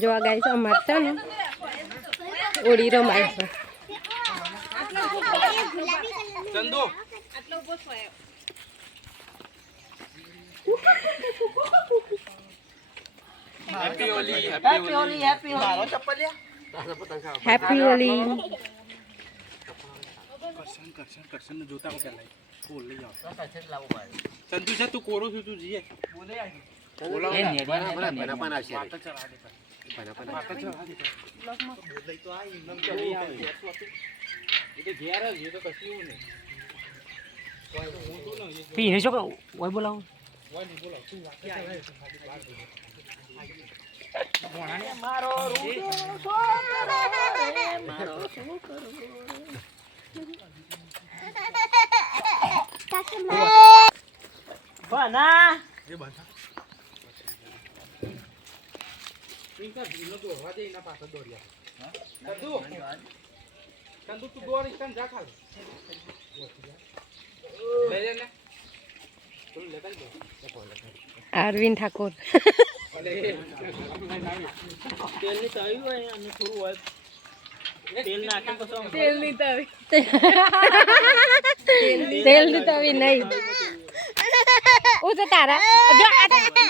જો આ ગાઈસ અમાર છે ને ઓડી રમાય છે ચંદુ આટલો ઉભો થયો happy Holi happy Holi happy Holi મારો ચપ્પલ લે હેપી હોલી કરશન જોતા કો પેલા ફૂલ લઈ આવ કરશન લાવો ભાઈ ચંદુ છે તું કોરો છું તું જીએ બોલે આવી બોલા એ નેડિયા બના આવશે પાટા ચલા દે પાટા ચલા દે બ્લોકમાં બોલઈ તો આ ઇન્દમ ચલી આવે એ ઘેર જ એ તો કશું નહીં કોઈ હું તો ન પી રે છો ઓય બોલાવો ઓય નહીં બોલાવ તું વાત ચલાય મારો રૂડો સોરે મારો શું કરું બના એ બંધા ઇનકા ધીનો તો હવા દે એના પાછળ દોડ્યા ચંદુ તું દોડ ઇકન જા ખાલી લે લે ને તું લેતા જ અરવિંદ ઠાકોર અલે તેલની તવી હોય અને થોડું હોય તેલ નાખી પછી તેલની તવી નહીં ઓ તો તારા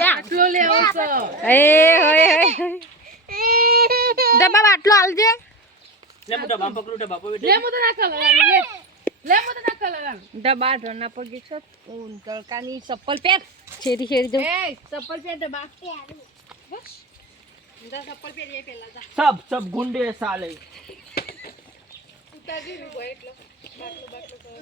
આટલો લેવો છો એ હોય ડબ્બા આટલો આલજે લે હું ડબ્બા પકડું ડબ્બા પર લે મો તો ના કલર ડબ્બા ઢોના પગે છો ઊન તળકાની ચપ્પલ પહેર છેડી છેડી દો એ ચપ્પલ પહેર ડબ્બા બસ જા ચપ્પલ પહેર એ પહેલા જા સબ ગુંડે સાલે ઉતારી નું હોય એટલો બાટલો કરો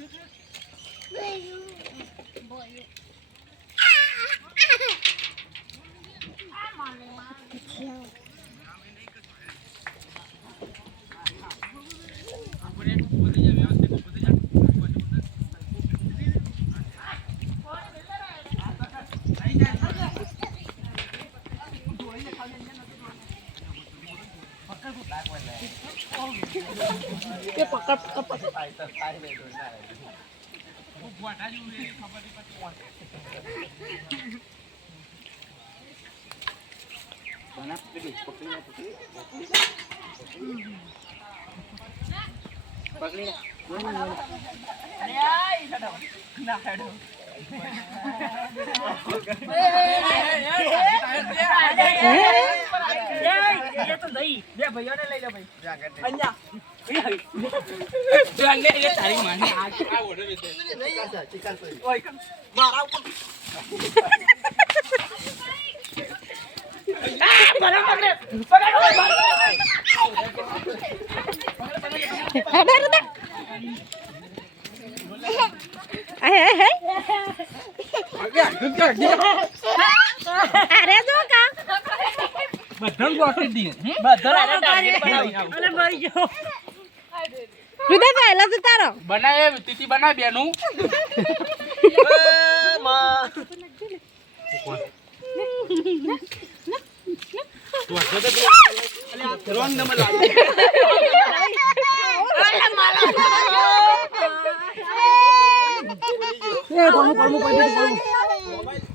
એ પકડ પછી તારી માને આ ઓર્ડર વેચે ચિકન ઓય મારા ઉપર અરે જો કા બધન ગોઠવી દી બધા ટાર્ગેટ બનાવી અને મરી ગયો હૃદય પહેલા તો તારો બનાય તીતી બના બેનું એ માં તું હશે તો અલે આ રોંગ નંબર લાવ અલે માલા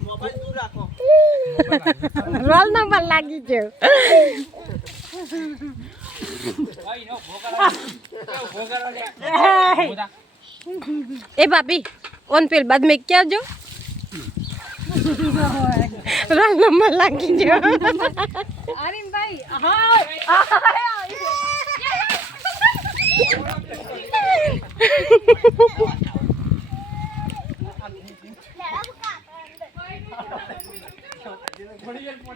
મોબાઈલ દૂર રાખો રોલ નંબર લાગી ગયો ए भाभी ऑन पेल बाद में क्या जो रंग नंबर लागी जो अरे भाई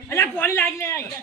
અલ્યા કોણી લાગી લે